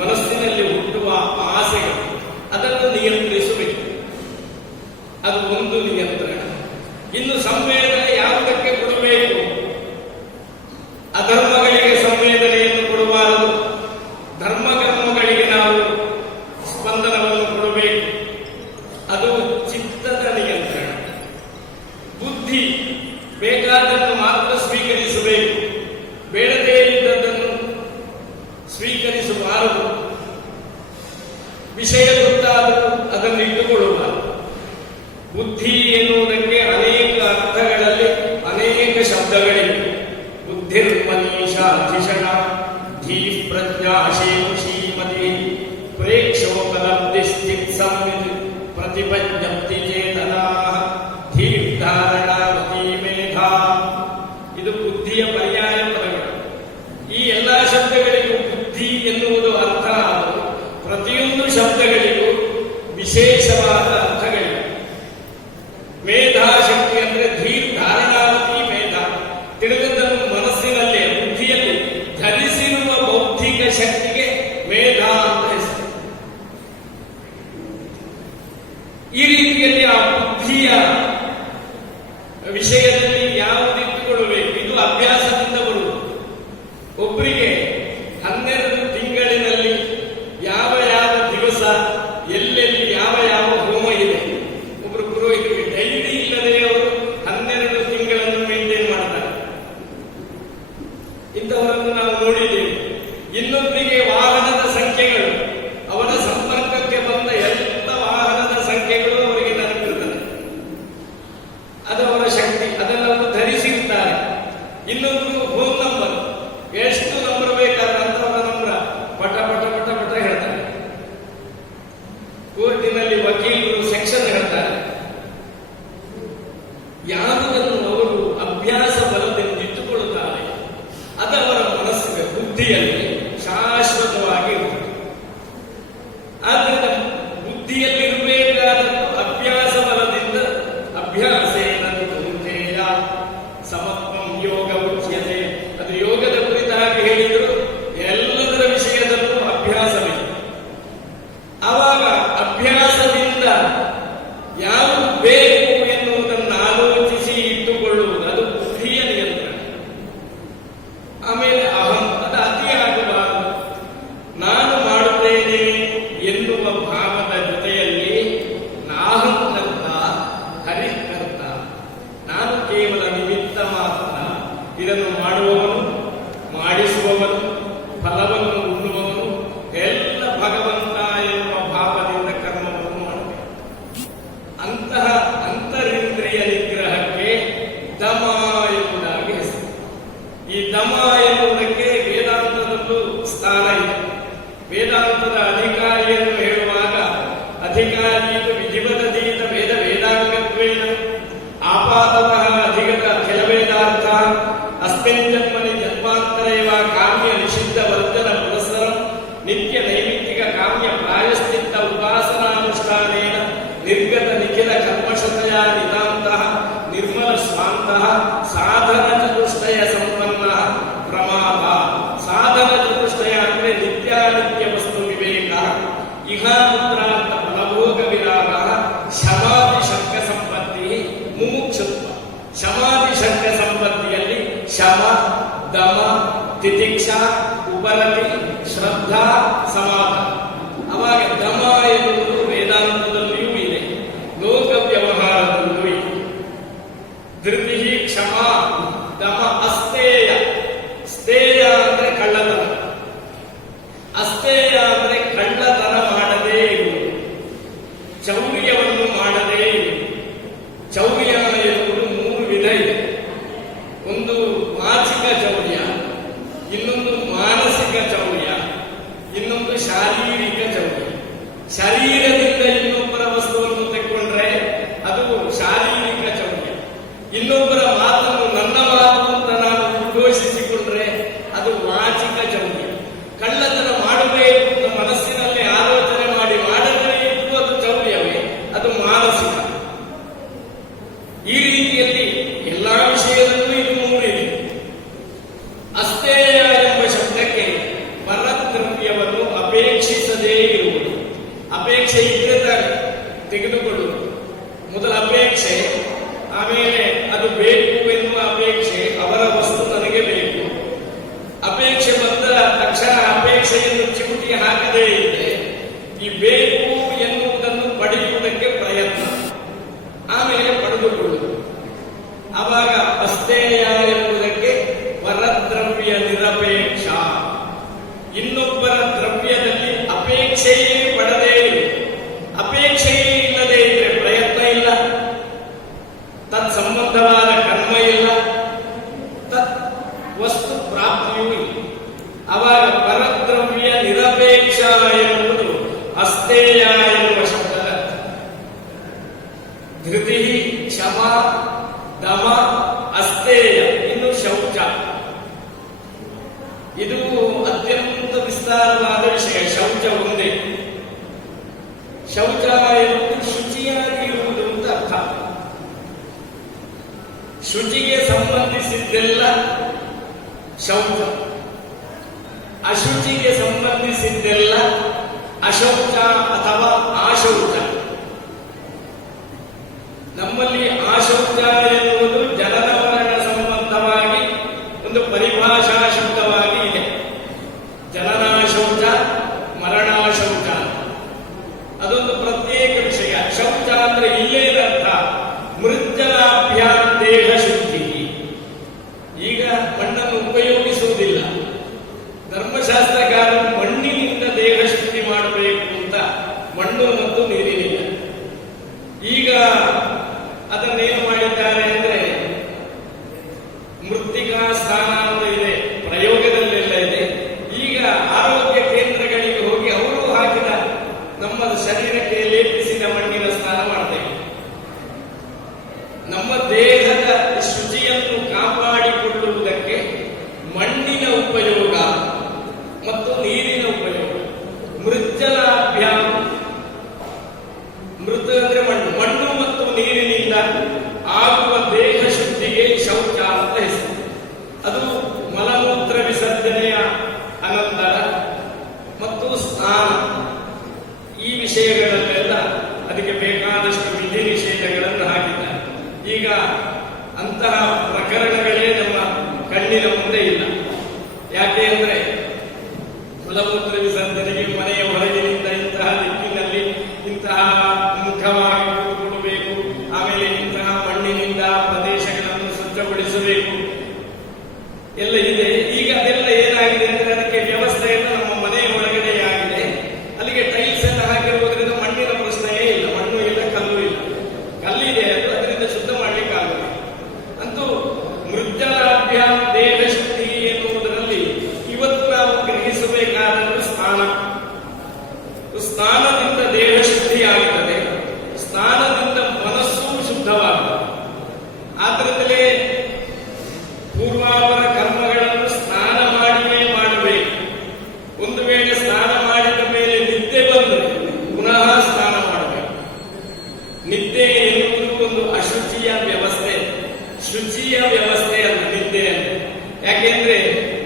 ಮನಸ್ಸಿನಲ್ಲಿ ಹುಟ್ಟುವ ಆಸೆಗಳು. ಅದನ್ನು ನಿಯಂತ್ರಿಸಬೇಕು. ಅದು ಒಂದು ನಿಯಂತ್ರಣ. ಇನ್ನು ಸಂವೇದನೆ ಯಾವುದಕ್ಕೆ ಕೊಡಬೇಕು? ಅಧರ್ಮಗಳಿಗೆ ಸಂವೇದನೆಯನ್ನು ಕೊಡಬಾರದು. ಧರ್ಮಕರ್ಮಗಳಿಗೆ ನಾವು ಸ್ಪಂದನವನ್ನು ಕೊಡಬೇಕು. ಅದು ಚಿತ್ತದ ನಿಯಂತ್ರಣ. ಬುದ್ಧಿ ಬೇಕಾದನ್ನು ಮಾತ್ರ ಸ್ವೀಕರಿಸಬೇಕು, ಬೇಡದೇ ಇದ್ದದ್ದನ್ನು ಸ್ವೀಕರಿಸಬಾರದು. ವಿಷಯ ಗೊತ್ತಾದರೂ ಅದನ್ನು ಇಟ್ಟುಕೊಳ್ಳಬಾರದು. ಬುದ್ಧಿ ಎನ್ನುವುದಕ್ಕೆ ಅನೇಕ ಅರ್ಥಗಳಲ್ಲಿ ಅನೇಕ ಶಬ್ದಗಳಿವೆ. ಬುದ್ಧಿರ್ಮನೀಷಾಧಿಷಣ ಧೀ ಪ್ರಜ್ಞಾಶೇಷೀಮತಿ ಪ್ರೇಕ್ಷೋಪಲಬ್ಧಿ ಸ್ಥಿತ್ ಸಂವಿತ್ ಪ್ರತಿಪಜ್ಞಪ್ತಿ ಚೇತನಾ ಧೀರ್ಧಾರಣಾವತಿ ಮೇಧಾ. ಇದು ಬುದ್ಧಿಯ ಪರ್ಯಾಯ ಪದಗಳು. ಈ ಎಲ್ಲಾ ಶಬ್ದಗಳಿಗೂ ಬುದ್ಧಿ ಎನ್ನುವುದು ಅರ್ಥ ಆದರೂ ಪ್ರತಿಯೊಂದು ಶಬ್ದಗಳಿಗೂ ವಿಶೇಷವಾದ ಅರ್ಥಗಳಿವೆ. ಮೇಧಾಶಕ್ತಿ ಅಂದ್ರೆ ಧೀರ್ ಧಾರಣಾವತಿ ಮೇಧ, ತಿಳಿದದ್ದನ್ನು ಮನಸ್ಸಿನಲ್ಲಿ ಬುದ್ಧಿಯಲ್ಲಿ ಧರಿಸಿರುವ ಬೌದ್ಧಿಕ ಶಕ್ತಿಗೆ ಮೇಧ ಅಂತ ಹೆಸರು. ಈ ರೀತಿಯಲ್ಲಿ ಆ ಬುದ್ಧಿಯ ವಿಷಯದಲ್ಲಿ ಯಾವುದಿಟ್ಟುಕೊಳ್ಳಬೇಕು, ಇದು ಅಭ್ಯಾಸದಿಂದ ಬರುವುದು. ಒಬ್ಬರಿಗೆ 12 ತಿಂಗಳಿನಲ್ಲಿ ಯಾವ ಯಾವ ದಿವಸ ಎಲ್ಲೆಲ್ಲಿ ಯಾವ ಯಾವ ಹೋಮ ಇದೆ. ಒಬ್ಬರು ಪುರೋಹಿತರಿಗೆ ಡೈರಿ ಇಲ್ಲದೆ ಅವರು 12 ತಿಂಗಳನ್ನು ಮೇಂಟೈನ್ ಮಾಡ್ತಾರೆ. ಇಂಥವರನ್ನು ನಾವು ನೋಡಿದ್ದೇವೆ. ಇನ್ನೊಬ್ಬರಿಗೆ ವಾಹನದ ಸಂಖ್ಯೆಗಳು, ಅವರ ಸಂಪರ್ಕಕ್ಕೆ ಬಂದ ಎಲ್ಲ ವಾಹನದ ಸಂಖ್ಯೆಗಳು ಅವರಿಗೆ ನೆನಪಿರುತ್ತದೆ. ಅದು ಅವರ ಶಕ್ತಿ, ಅದೆಲ್ಲವನ್ನು ಧರಿಸಿರ್ತಾರೆ. ಇನ್ನೊಂದು ಫೋನ್ ನಂಬರ್, ಎಷ್ಟು ನಂಬರ್ ಬೇಕಾದ್ರೆ ಅಂತವರ ನಂಬರ್ ಪಟ ಪಟ ಪಟ ಪಟ ಹೇಳ್ತಾರೆ. ಕೋರ್ಟಿನಲ್ಲಿ ವಕೀಲರು ಸೆಕ್ಷನ್ ಹೇಳ್ತಾರೆ. ಯಾವುದನ್ನು ಅವರು ಅಭ್ಯಾಸ ಬಲದಿಂದಿಟ್ಟುಕೊಳ್ಳುತ್ತಾರೆ ಅದು ಅವರ ಮನಸ್ಸಿಗೆ ಬುದ್ಧಿಯಲ್ಲಿ ಶಾಶ್ವತವಾಗಿ ಇರುತ್ತದೆ. ಆದ್ದರಿಂದ ಬುದ್ಧಿಯಲ್ಲಿರಬೇಕಾದದ್ದು ಅಭ್ಯಾಸ ಬಲದಿಂದ ಅಭ್ಯಾಸೇನ ಕೌಂತೆಯ ಸಮತ್ವಂ ಯೋಗ ಉಚ್ಯತೆ. ಅದು ಯೋಗದ ಕುರಿತಾಗಿ ಹೇಳಿದರು. ಎಲ್ಲದರ ವಿಷಯದಲ್ಲೂ ಅಭ್ಯಾಸವಿದೆ. ಆವಾಗ ಅಭ್ಯಾಸದಿಂದ ಯಾವುದು ಬೇಕು ಎನ್ನುವುದನ್ನು ಆಲೋಚಿಸಿ ಇಟ್ಟುಕೊಳ್ಳುವುದು, ಅದು ಬುದ್ಧಿಯ ನಿಯಂತ್ರಣ. ಆಮೇಲೆ ಅಹಂ, ಅದು ಅತಿಯಾಗಬಾರದು. ನಾನು ಮಾಡುತ್ತೇನೆ ಎನ್ನುವ ಭಾವದ ಜೊತೆಯಲ್ಲಿ ನಾಹಂಕರ್ತ ಹರಿಕರ್ತ, ನಾನು ಕೇವಲ ನಿಮಿತ್ತ ಮಾತ್ರ. ಇದನ್ನು ಮಾಡುವವನು, ಮಾಡಿಸುವವನು, ಫಲವನ್ನು ಉಣ್ಣುವವನು ಎಲ್ಲ ಭಗವಂತ ಎನ್ನುವ ಭಾವದಿಂದ ಕರ್ಮವನ್ನು ಮಾಡಬೇಕು. ಅಂತಹ ಅಂತರಿಂದ್ರಿಯ ನಿಗ್ರಹಕ್ಕೆ ದಮ ಎಂಬುದಾಗಿ ಹೆಸರು. ಈ ದಮ ಎನ್ನುವುದಕ್ಕೆ ವೇದಾಂತದಲ್ಲೂ ಸ್ಥಾನ ಇದೆ. ವೇದಾಂತದ ಅಧಿಕಾರಿಯನ್ನು ಹೇಳುವಾಗ ಅಧಿಕಾರಿಯು ವಿಧಿವದಧೀತ ವೇದ ವೇದಾಂಗತ್ವೇನ ಆಪಾತತಃ ಅಧಿಗತ ಅಖಿಲ ವೇದಾರ್ಥ ಅಸ್ಮಿನ್ ಜನ್ಮನಿ ಜನ್ಮಾಂತರೇವ ಕಾಮ್ಯ ನಿಷಿದ್ಧ ವರ್ಜನ ಪುರಸ್ಸರಂ ನಿತ್ಯ ನೈಮಿತ್ತಿಕ ಕಾಮ್ಯ ಪ್ರಾಯಶ್ಚಿತ್ತ ಉಪಾಸನಾನುಷ್ಠಾನೇನ ನಿರ್ಗತ ನಿಖಿಲ ಕರ್ಮಶತಯ ನಿತಾಂತಃ ನಿರ್ಮಲ ಸ್ವಾಂತಃ ಸಾಧನ ಚತುಷ್ಟಯ ಸಂಪನ್ನ ಪ್ರಮಾದ. ಸಾಧನ ಚತುಷ್ಟಯ ಅಂದ್ರೆ ನಿತ್ಯಾನಿತ್ಯ ವಸ್ತು ವಿವೇಕ, ಇಹಾಮುದ್ರಾಂತ ಫಲಭೋಗ ವಿರಾಗ, ಶಮಾಧಿ ಶಂಕ ಸಂಪತ್ತಿ, ಮುಮುಕ್ಷುತ್ವ. ಶಮಾಧಿ ಶಂಕ ಸಂಪತ್ತಿಯಲ್ಲಿ ಶಮ ತಿತಿಕ್ಷಾ, ಉಪರತಿ, ಶ್ರದ್ಧಾ, ಸಮಾಧಾನ. ಅವಾಗ ದಮ ಎನ್ನುವುದು ವೇದಾಂತದಲ್ಲಿಯೂ ಇದೆ, ಲೋಕ ವ್ಯವಹಾರದಲ್ಲೂ ಇದೆ. ಧೃತಿ, ಕ್ಷಮ, ದಮ, ಅಸ್ತೇಯ. ಸ್ಥೇಯ ಅಂದ್ರೆ ಕಳ್ಳತನ, ಅಸ್ತೇಯ ಅಂದ್ರೆ ಕಳ್ಳತನ ಮಾಡದೇ ಇರುವುದು, ಚೌರ್ಯವನ್ನು ಮಾಡದೇ ಇರುವುದು. ಚೌರ್ಯ ಎನ್ನುವುದು 3 ವಿಧ ಇದೆ. ಒಂದು ವಾಚಿಕ ಚೌರ್ಯ, ಇನ್ನೊಂದು ಮಾನಸಿಕ ಚೌರ್ಯ, ಇನ್ನೊಂದು ಶಾರೀರಿಕ ಚೌರ್ಯ. ಶರೀರದಿಂದ ಇನ್ನೊಬ್ಬರ ವಸ್ತುವನ್ನು ತೆಕ್ಕೊಂಡ್ರೆ ಅದು ಶಾರೀರಿಕ ಚೌರ್ಯ. ಇನ್ನೊಬ್ಬರ ಮಾತನ್ನು ನನ್ನ ಮಾತು ಅಂತ ನಾನು ಉದ್ಘೋಷಿಸಿಕೊಂಡ್ರೆ ಅದು ವಾಚಿಕ ಚೌರ್ಯ. ಕಳ್ಳತನ ಮಾಡಬೇಕು ಅಂತ ಮನಸ್ಸಿನಲ್ಲಿ ಆಲೋಚನೆ ಮಾಡಿ ಮಾಡದೇ ಇದ್ದು ಅದು ಚೌರ್ಯವೇ, ಅದು ಮಾನಸಿಕ. ಈ ರೀತಿಯಲ್ಲಿ ಎಲ್ಲಾ ವಿಷಯದಲ್ಲೂ ಇದು 3 ಇದೆ. ಅಸ್ತೇಯ ಎಂಬ ಶಬ್ದಕ್ಕೆ ಪರದ್ರವ್ಯವನ್ನು ಅಪೇಕ್ಷಿಸದೇ ಇರುವುದು. ಅಪೇಕ್ಷೆ ಇದ್ರೆ ತಾನೆ ತೆಗೆದುಕೊಳ್ಳುವುದು. ಮೊದಲ ಅಪೇಕ್ಷೆ, ಆಮೇಲೆ ಅದು ಬೇಕು ಎನ್ನುವ ಅಪೇಕ್ಷೆ, ಅವರ ವಸ್ತು ನನಗೆ ಬೇಕು. ಅಪೇಕ್ಷೆ ಬಂದ ತಕ್ಷಣ ಅಪೇಕ್ಷೆಯನ್ನು ಚಿಮುಟಿ ಹಾಕದೇ ಇದ್ದರೆ ಈ ಬೇಕು ಎನ್ನುವುದನ್ನು ಪಡೆಯುವುದಕ್ಕೆ ಪ್ರಯತ್ನ, ಆಮೇಲೆ ಪಡೆದುಕೊಳ್ಳುವುದು. ಆವಾಗ ಅಸ್ತೇಯ ಎನ್ನುವುದಕ್ಕೆ ಪರದ್ರವ್ಯ ನಿರಪೇಕ್ಷ. ಇನ್ನೊಬ್ಬರ ದ್ರವ್ಯದಲ್ಲಿ ಅಪೇಕ್ಷೆಯೇ ಪಡದೇ ಇರು. ಅಪೇಕ್ಷೆಯೇ ಇಲ್ಲದೆ ಇದ್ರೆ ಪ್ರಯತ್ನ ಇಲ್ಲ, ತತ್ಸಂಬಂಧವಾದ ಕರ್ಮ ಇಲ್ಲ, ತತ್ ವಸ್ತು ಪ್ರಾಪ್ತಿಯೂ ಇಲ್ಲ. ಆವಾಗ ಪರದ್ರವ್ಯ ನಿರಪೇಕ್ಷ ಎನ್ನುವುದು ಅಸ್ತೇಯ ಎನ್ನುವ ಶಬ್ದದ ಧೃತಿ, ಕ್ಷಮ, ದಮ, ಅಸ್ತೇಯ. ಇನ್ನು ಶೌಚ, ಇದು ಅತ್ಯಂತ ವಿಸ್ತಾರವಾದ ವಿಷಯ. ಶೌಚ ಒಂದೇ. ಶೌಚ ಎನ್ನುವುದು ಶುಚಿಯಾಗಿ ಇರುವುದು ಅಂತ ಅರ್ಥ. ಶುಚಿಗೆ ಸಂಬಂಧಿಸಿದ್ದೆಲ್ಲ ಶೌಚ, ಅಶುಚಿಗೆ ಸಂಬಂಧಿಸಿದ್ದೆಲ್ಲ ಅಶೌಚ ಅಥವಾ ಆಶೌಚ. ನಮ್ಮಲ್ಲಿ ಆಶೌಚ ಎನ್ನುವುದು ಜನನ ಮರಣ ಸಂಬಂಧವಾಗಿ ಒಂದು ಪರಿಭಾಷಾ ಶಬ್ದವಾಗಿ ಇದೆ. ಜನನಾಶೌಚ, ಮರಣಾಶೌಚ, ಅದೊಂದು ಪ್ರತ್ಯೇಕ ವಿಷಯ. ಶೌಚ ಅಂದ್ರೆ ಇಲ್ಲೇನರ್ಥ, ಮೃಜ್ಜಲಾಭ್ಯಾಂ ದೇಹ ಶುದ್ಧಿ. ಈಗ ಮಣ್ಣನ್ನು ಉಪಯೋಗಿಸುವುದಿಲ್ಲ. ಧರ್ಮಶಾಸ್ತ್ರಕಾರರು ಮಣ್ಣಿನಿಂದ ದೇಹ ಶುದ್ಧಿ ಮಾಡಬೇಕು ಅಂತ ಮಣ್ಣು ಮತ್ತು ನೀರಿನಿಂದ. ಈಗ ಅದನ್ನೇನು ಮಾಡಿದ್ದಾರೆ ಅಂದ್ರೆ ಮೃತ್ತಿಕಾ ಸ್ಥಾನ ಅಂತ ಇದೆ, ಪ್ರಯೋಗದಲ್ಲೆಲ್ಲ ಇದೆ. ಈಗ ಆರೋಗ್ಯ ಕೇಂದ್ರಗಳಿಗೆ ಹೋಗಿ ಅವರು ಹಾಕಿದ ನಮ್ಮ ಶರೀರಕ್ಕೆ ಲೇಪಿಸಿದ ಮಣ್ಣಿನ ಸ್ನಾನ ಮಾಡಬೇಕು. ನಮ್ಮ ದೇಹದ ಶುಚಿಯನ್ನು ಕಾಪಾಡಿಕೊಳ್ಳುವುದಕ್ಕೆ ಮಣ್ಣಿನ ಉಪಯೋಗ ಮತ್ತು ನೀರಿನ ಉಪಯೋಗ. ಮೃಜ್ಜಲಾಭ್ಯಾಂ, ಮೃತ ಅಂದ್ರೆ ಮಣ್ಣು, ಮಣ್ಣು ಮತ್ತು ನೀರಿನಿಂದ ಆಗುವ ದೇಹ ಶುದ್ಧಿಗೆ ಶೌಚ ಅಂತ ಹೆಸರು. ಅದು ಮಲಮೂತ್ರ ವಿಸರ್ಜನೆಯ ಅನಂತರ ಮತ್ತು ಸ್ನಾನ, ಈ ವಿಷಯಗಳಲ್ಲೆಲ್ಲ ಅದಕ್ಕೆ ಬೇಕಾದಷ್ಟು ವಿಧಿ ನಿಷೇಧಗಳನ್ನು ಹಾಕಿದ್ದಾರೆ. ಈಗ ಅಂತಹ ಪ್ರಕರಣಗಳೇ ನಮ್ಮ ಕಣ್ಣಿನ ಮುಂದೆ ಇಲ್ಲ. ಯಾಕೆ ಅಂದ್ರೆ ಮಲಮೂತ್ರ ವಿಸರ್ಜನೆಗೆ ಮನೆಯ ಹೊರಗಿನಿಂದ ಇಂತಹ ದಿಕ್ಕಿನಲ್ಲಿ ಇಂತಹ ಮುಖವಾಗಿ ಕೂತ್ಕೊಳ್ಬೇಕು, ಆಮೇಲೆ ಇಂತಹ ಮಣ್ಣಿನಿಂದ ಪ್ರದೇಶಗಳನ್ನು ಸ್ವಚ್ಛಗೊಳಿಸಬೇಕು ಎಲ್ಲ ಇದೆ. ಈಗ ಅದೆಲ್ಲ ಏನಾಗಿದೆ ಅಂದ್ರೆ ಅದಕ್ಕೆ ವ್ಯವಸ್ಥೆಯನ್ನು ನಮ್ಮ ಮನೆಯ ಒಳಗಡೆ ಆಗಿದೆ. ಅಲ್ಲಿಗೆ ಟೈಲ್ಸ್ ಎಲ್ಲ ಹಾಕಿರುವುದರಿಂದ ಮಣ್ಣಿನ ಪ್ರಶ್ನೆಯೇ ಇಲ್ಲ. ಮಣ್ಣು ಇಲ್ಲ, ಕಲ್ಲು ಇಲ್ಲ. ಕಲ್ಲಿದೆ, ಅದು ಅದರಿಂದ ಶುದ್ಧ ಮಾಡ್ಲಿಕ್ಕೆ ಆಗುತ್ತೆ. ಅಂತೂ ಮೃಜ್ಜಲಾಭ್ಯಾಂ ದೇಹ ಶುದ್ಧಿ ಎನ್ನುವುದರಲ್ಲಿ ಇವತ್ತು ನಾವು ಗ್ರಹಿಸಬೇಕಾದದ್ದು ಸ್ನಾನ. ಸ್ನಾನದಿಂದ ದೇಹ ಶುದ್ಧಿಯಾಗುತ್ತದೆ, ಸ್ನಾನದಿಂದ ಮನಸ್ಸು ಶುದ್ಧವಾಗುತ್ತದೆ. ಆದ್ದರಿಂದಲೇ ಪೂರ್ವಾಪರ ಕರ್ಮಗಳನ್ನು ಸ್ನಾನ ಮಾಡಿಯೇ ಮಾಡಬೇಕು. ಒಂದು ವೇಳೆ ಸ್ನಾನ ಮಾಡಿದ ಮೇಲೆ ನಿದ್ದೆ ಬಂದರೆ ಪುನಃ ಸ್ನಾನ ಮಾಡಬೇಕು. ನಿದ್ದೆ ಎನ್ನುವುದು ಒಂದು ಅಶುಚಿಯ ವ್ಯವಸ್ಥೆ, ಶುಚಿಯ ವ್ಯವಸ್ಥೆ ಅಲ್ಲ ನಿದ್ದೆ ಅಂತ. ಯಾಕೆಂದ್ರೆ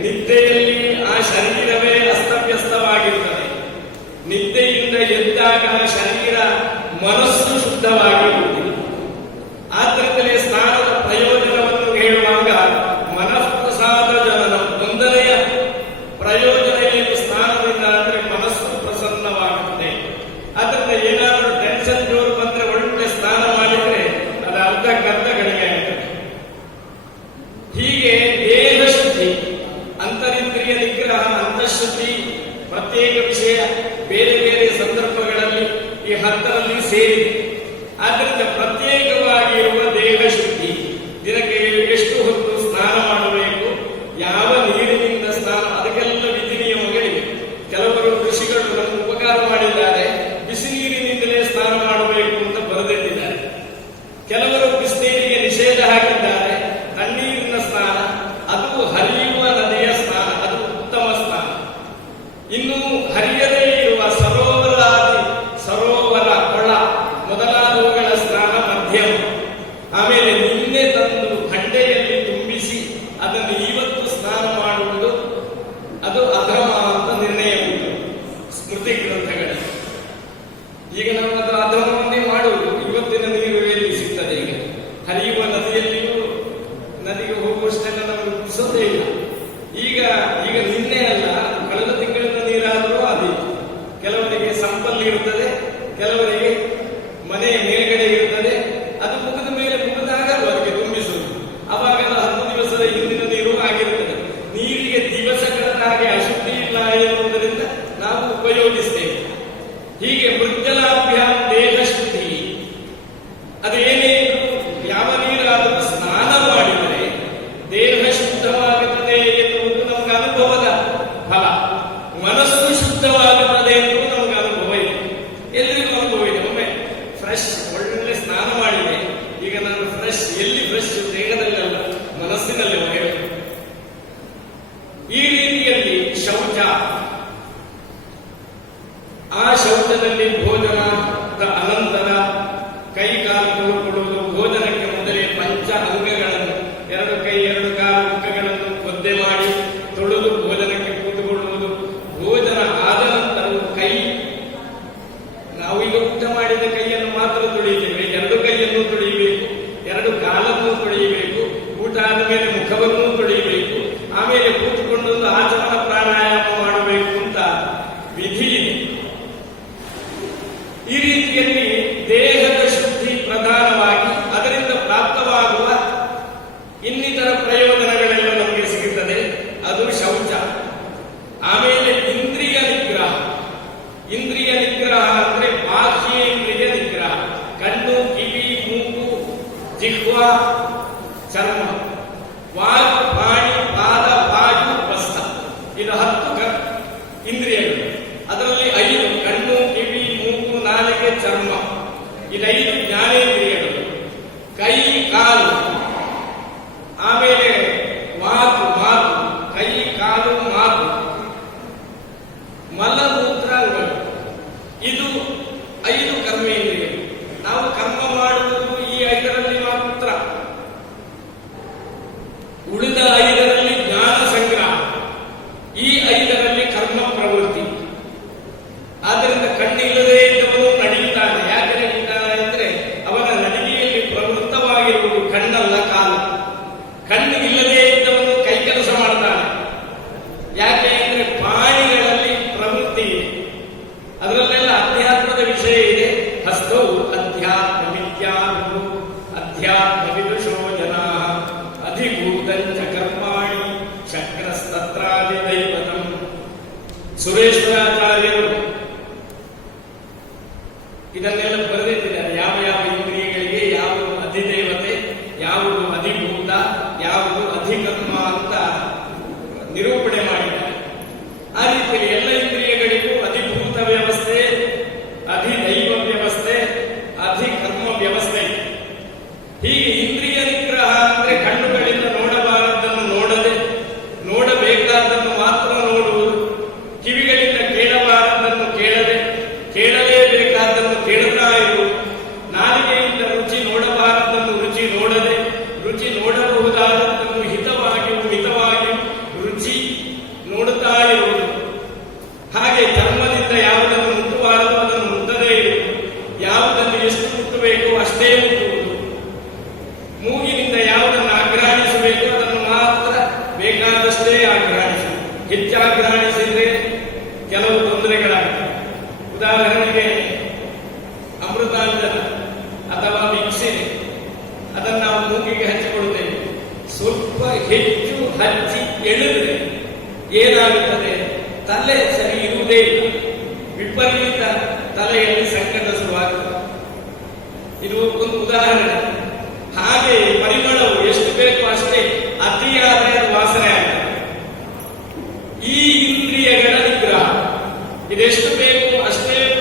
ನಿದ್ದೆಯಲ್ಲಿ ಆ ಶರೀರವೇ ಅಸ್ತವ್ಯಸ್ತವಾಗಿರುತ್ತದೆ. ನಿದ್ದೆಯಿಂದ ಎದ್ದಾಗ ಶರೀರ ಮನಸ್ಸು ಶುದ್ಧವಾಗಿರುತ್ತದೆ. ಆದ್ದರಿಂದಲೇ ಸ್ನಾನದ ಪ್ರಯೋಜನವನ್ನು ಹೇಳುವಾಗ ಮನಃಪ್ರಸಾದ ಜನನ, ಅಂತರಿಂದ್ರಿಯ ನಿಗ್ರಹ, ಅಂತಃಶುದ್ಧಿ ಪ್ರತ್ಯೇಕ ವಿಷಯ, ಬೇರೆ ಬೇರೆ ಸಂದರ್ಭಗಳಲ್ಲಿ ಈ 10ರಲ್ಲಿ ಸೇರಿದೆ. ಆದ್ದರಿಂದ ಪ್ರತ್ಯೇಕವಾಗಿರುವ ದೇಹ ಶುದ್ಧಿ, ದಿನಕ್ಕೆ ಎಷ್ಟು ಹೊತ್ತು ಸ್ನಾನ ಮಾಡಬೇಕು, ಯಾವ ನೀರಿನಿಂದ ಸ್ನಾನ, ಅದಕ್ಕೆಲ್ಲ ವಿಧಿ ನಿಯಮಗಳಿವೆ. ಕೆಲವರು ಋಷಿಗಳು ನಮಗೆ ಉಪಕಾರ ಮಾಡಿದ್ದಾರೆ, ಬಿಸಿ ನೀರಿನಿಂದಲೇ ಸ್ನಾನ ಮಾಡಬೇಕು ಅಂತ ಬರೆದಿಟ್ಟಿದ್ದಾರೆ. ಕೆಲವರು ಬಿಸಿನೀರಿಗೆ ನಿಷೇಧ ಹಾಕಿದ್ದಾರೆ, ತಣ್ಣೀರಿನ ಸ್ನಾನ, ಅದು ಹರಿಯುವ ನದಿಯ ಸ್ನಾನ, ಅದು ಉತ್ತಮ ಸ್ನಾನ. ಇನ್ನು ಹರಿಯದೇ ಇರುವ ಸರೋವರ, ಕೊಳ ಮೊದಲಾದವುಗಳ ಸ್ನಾನ ಮಧ್ಯಮ. ಆಮೇಲೆ ನಿನ್ನೆ ತಂದು ಹಂಡೆಯಲ್ಲಿ ತುಂಬಿಸಿ ಅದನ್ನು ಇವತ್ತು ಸ್ನಾನ ಮಾಡುವುದು ಅದು ಅಧಮ ಅಂತ ನಿರ್ಣಯ ಉಂಟು ಸ್ಮೃತಿ ಗ್ರಂಥಗಳಲ್ಲಿ. ಈಗ ನಾವು ಅದು ಅಧಮವನ್ನೇ ಮಾಡುವುದು. ಇವತ್ತಿನ ನೀರು ಎಲ್ಲಿ ಸಿಗ್ತದೆ? ಈಗ ಹರಿಯುವ ನದಿಯಲ್ಲಿಯೂ ನದಿಗೆ ಹೋಗುವಷ್ಟೆಲ್ಲ ನಮಗೆ ಉಳಿಸೋದೇ ಇಲ್ಲ. ಈಗ ನಿನ್ನೆ ಅಲ್ಲ, ಕಳೆದ ತಿಂಗಳಿನ ನೀರಾದರೂ ಅದೇ. ಕೆಲವರಿಗೆ ಸಂಪಲ್ಲಿ ಇರುತ್ತದೆ, ಕೆಲವರಿಗೆ ಮನೆಯ ಮೇಲ್ಗಡೆ ಇರುತ್ತದೆ. ಅದು ಮುಗಿದಾಗ ಅದಕ್ಕೆ ತುಂಬಿಸುವುದು. ಅವಾಗ 10 ದಿವಸದ ಹಿಂದಿನ ನೀರು ಆಗಿರುತ್ತದೆ. ನೀರಿಗೆ ದಿವಸಗಳ ಹಾಗೆ ಅಶುದ್ಧಿ ಇಲ್ಲ ಎನ್ನುವುದರಿಂದ ನಾವು ಉಪಯೋಗಿಸ್ತೇವೆ. ಹೀಗೆ ಮೃಜ್ಜಲಾಭ್ಯಾಂ ದೇಹ ಶುದ್ಧಿ, ಅದೇನೇ ಯಾವ ನೀರಾದರೂ ಸ್ನಾನ ಮಾಡಿದರೆ ದೇಹ ಶುದ್ಧವಾಗುತ್ತದೆ ಎನ್ನುವುದು ನಮಗೆ ಅನುಭವದ ಫಲ. ಮನಸ್ಸು ಶುದ್ಧವಾಗುತ್ತದೆ ಎನ್ನುವುದು ನಮಗೆ ಅನುಭವ ಇದೆ, ಎಲ್ರಿಗೂ ಅನುಭವ ಇದೆ. ಒಮ್ಮೆ ಫ್ರೆಶ್ ಒಳ್ಳೆ ಸ್ನಾನ ಮಾಡಿದೆ, ಈಗ ನಾನು ಫ್ರೆಶ್, ಎಲ್ಲಿ ಫ್ರೆಶ್? ದೇಹದಲ್ಲೆಲ್ಲ, ಮನಸ್ಸಿನಲ್ಲಿ ಹೊರಗೆ. ಈ ರೀತಿಯಲ್ಲಿ ಶೌಚ, ಆ ಶೌಚದಲ್ಲಿ ಭೋಜನದ ಅನಂತರ ಕೈ ಕಾಲು ತೊಳೆದುಕೊಳ್ಳುವುದು, ಭೋಜನಕ್ಕೆ ಮೊದಲೇ ಪಂಚ ಅಂಗಗಳನ್ನು, 2 ಕೈ 2 ಕಾಲು ಅಂಗಗಳನ್ನು ಒದ್ದೆ ಮಾಡಿ ತೊಳೆದು ಭೋಜನಕ್ಕೆ ಕೂತುಕೊಳ್ಳುವುದು. ಭೋಜನ ಆದ ನಂತರವೂ ಕೈ, ನಾವೀಗ ಊಟ ಮಾಡಿದ ಕೈಯನ್ನು ಮಾತ್ರ ತೊಳೆಯುತ್ತೇವೆ, 2 ಕೈಯನ್ನು ತೊಳೆಯಬೇಕು, 2 ಕಾಲನ್ನು ತೊಳೆಯಬೇಕು, ಊಟ ಆದ ಮೇಲೆ ಮುಖವನ್ನು ತೊಳೆಯಬೇಕು, ಆಮೇಲೆ ಕೂತುಕೊಂಡೊಂದು ಆಚರಣ ಪ್ರಾಣಾಯಾಮ ಮಾಡಬೇಕು ಅಂತ ವಿಧಿ ಇದೆ. ಈ ರೀತಿಯಲ್ಲಿ ದೇಹದ ಶುದ್ಧಿ ಪ್ರಧಾನವಾಗಿ, ಅದರಿಂದ ಪ್ರಾಪ್ತವಾಗುವ ಇನ್ನಿತರ ಪ್ರಯೋಜನಗಳೆಲ್ಲ ನಮಗೆ ಸಿಗುತ್ತದೆ. ಅದು ಶೌಚ. ಆಮೇಲೆ ಇಂದ್ರಿಯ ನಿಗ್ರಹ. ಇಂದ್ರಿಯ ನಿಗ್ರಹ ಅಂದ್ರೆ ಬಾಹ್ಯೇಂದ್ರಿಯ ನಿಗ್ರಹ. ಕಣ್ಣು, ಕಿವಿ, ಮೂಗು, ಜಿಹ್ವಾ, ಚರ್ಮ, ವಾಕ್, ಪಾಣಿ, ಪಾದ, ಬಾಯು, ಹಸ್ತ. ಇದು 10 ಇಂದ್ರಿಯಗಳು. ಅದರಲ್ಲಿ 5 ಕಣ್ಣು, ಕಿವಿ, ಮೂಗು, ನಾಲಿಗೆ, ಚರ್ಮ. ಇದು 5 ಜ್ಞಾನೇಂದ್ರಿಯಗಳು. ಕೈ, ಕಾಲು, ಆಮೇಲೆ ಮಾತು, ಕೈ, ಕಾಲು, ಮಾತು, ಮಲಮೂತ್ರಾಂಗಗಳು. ಇದು 5 ಕರ್ಮೇಂದ್ರಿಯಗಳು. ನಾವು ಕರ್ಮ ಮಾಡುವುದು ಈ 5ರಲ್ಲಿ ಮಾತ್ರ. ಉಳಿದ 5ರಲ್ಲಿ ಜ್ಞಾನ ಸಂಗ್ರಹ, ಈ 5ರಲ್ಲಿ ಕರ್ಮ ಪ್ರವೃತ್ತಿ. ಆದ್ದರಿಂದ ಕಣ್ಣಿಲ್ಲದೆ ಇದ್ದವನು ನಡೆಯುತ್ತಾನೆ. ಯಾಕೆ ನಡೆಯುತ್ತಾನೆ ಅಂದ್ರೆ ಅವನ ನಡಿಗೆಯಲ್ಲಿ ಪ್ರವೃತ್ತವಾಗಿರುವುದು ಕಣ್ಣಲ್ಲ, ಕಾಲು. ಕಣ್ಣು ಇಲ್ಲದೆ ಇದ್ದವನು ಕೈ ಕೆಲಸ ಮಾಡ್ತಾನೆ. ಯಾಕೆ ಅಂದ್ರೆ ಪಾಣಿಗಳಲ್ಲಿ ಪ್ರವೃತ್ತಿ ಇದೆ, ಅದರಲ್ಲೆಲ್ಲ ಅಧ್ಯಾತ್ಮದ ವಿಷಯ ಇದೆ. ಹಸ್ತವು ಅಧ್ಯಾತ್ಮ ವಿದ್ಯಾನು ಅಧ್ಯಾತ್ಮ ವಿದುಷೋ ಜನ ಅಧಿಭೂತಂಚ ಕರ್ಮಾಣಿ ಶಕ್ರಸ್ತತ್ರಾದಿ ದೈವತಂ. ಸುರೇಶ್ವರಾಚಾರ್ಯರು ಇದನ್ನೆಲ್ಲ ಬರೆದಿಟ್ಟಿದ್ದಾರೆ. ಯಾವ ಯಾವ ಇಂದ್ರಿಯಗಳಿಗೆ ಯಾವುದು ಅಧಿದೇವತೆ, ಯಾವುದು ಅಧಿಭೂತ, ಯಾವುದು ಅಧಿಕರ್ಮ ಅಂತ ನಿರೂಪಣೆ ಮಾಡಿದ್ದಾರೆ. ಆ ರೀತಿಯಲ್ಲಿ ಎಲ್ಲ ಇಂದ್ರಿಯಗಳಿಗೂ ಅಧಿಭೂತ ವ್ಯವಸ್ಥೆ, ಅಧಿದೈವ ವ್ಯವಸ್ಥೆ, ಅಧಿಕರ್ಮ ವ್ಯವಸ್ಥೆ. ಹೀಗೆ ಇಂದ್ರಿಯ ನಿಗ್ರಹ ಅಂದ್ರೆ ಕಣ್ಣುಗಳಿಂದ ನೋಡಬಾರದನ್ನು ನೋಡದೆ, ನೋಡಬೇಕಾದನ್ನು ಮಾತ್ರ ನೋಡುವುದು. ಕಿವಿಗಳಿಂದ ಕೇಳಬಾರದನ್ನು ಕೇಳದೆ, ಕೇಳಲೇಬೇಕಾದನ್ನು ಕೇಳುತ್ತಾ ಇರುವುದು. ನಾಲಿಗೆಯಿಂದ ರುಚಿ ನೋಡಬಾರದನ್ನು ರುಚಿ ನೋಡದೆ, ರುಚಿ ನೋಡಬಹುದಾದದ್ದನ್ನು ಹಿತವಾಗಿಯೂ ಮಿತವಾಗಿಯೂ ರುಚಿ ನೋಡುತ್ತಾ ಇರುವುದು. ಹಾಗೆ ಚರ್ಮದಿಂದ ಯಾವುದನ್ನು ಮುಟ್ಟಬಾರದು ಅದನ್ನು ಮುಟ್ಟದೇ ಇರುವುದು, ಯಾವುದನ್ನು ಎಷ್ಟು ಮುಟ್ಟಬೇಕು ಅಷ್ಟೇ ಮುಟ್ಟುವುದು. ಮೂಗಿನಿಂದ ಯಾವುದನ್ನು ಆಘ್ರಾಣಿಸಬೇಕು ಅದನ್ನು ಮಾತ್ರ ಬೇಕಾದಷ್ಟೇ ಆಘ್ರಾಣಿಸುವುದು. ಹೆಚ್ಚಾಘ್ರಾಣಿಸಿದ್ರೆ ಕೆಲವು ತೊಂದರೆಗಳಾಗುತ್ತವೆ. ಉದಾಹರಣೆಗೆ ಅಮೃತಾಂಜನ ಅಥವಾ ವಿಕ್ಸಿನ್, ಅದನ್ನು ನಾವು ಮೂಗಿಗೆ ಹಚ್ಚಿಕೊಳ್ಳುತ್ತೇವೆ. ಸ್ವಲ್ಪ ಹೆಚ್ಚು ಹಚ್ಚಿ ಎಳೆದ್ರೆ ಏನಾಗುತ್ತದೆ? ತಲೆ ಸರಿ ಇರುವುದೇ ಇಲ್ಲ, ವಿಪರೀತ ತಲೆಯಲ್ಲಿ ಸಂಕಟ ಶುರುವಾಗುತ್ತದೆ. ಇದು ಒಂದು ಉದಾಹರಣೆ. ಹಾಗೆ ಪರಿಮಳವು ಎಷ್ಟು ಬೇಕು ಅಷ್ಟೇ ಅತಿಯಾದರೆ ಅದು ವಾಸನೆ ಆಗ್ತದೆ. ಈ ಇಂದ್ರಿಯಗಳ ನಿಗ್ರಹ ಇದೆಷ್ಟು ಬೇಕು ಅಷ್ಟೇ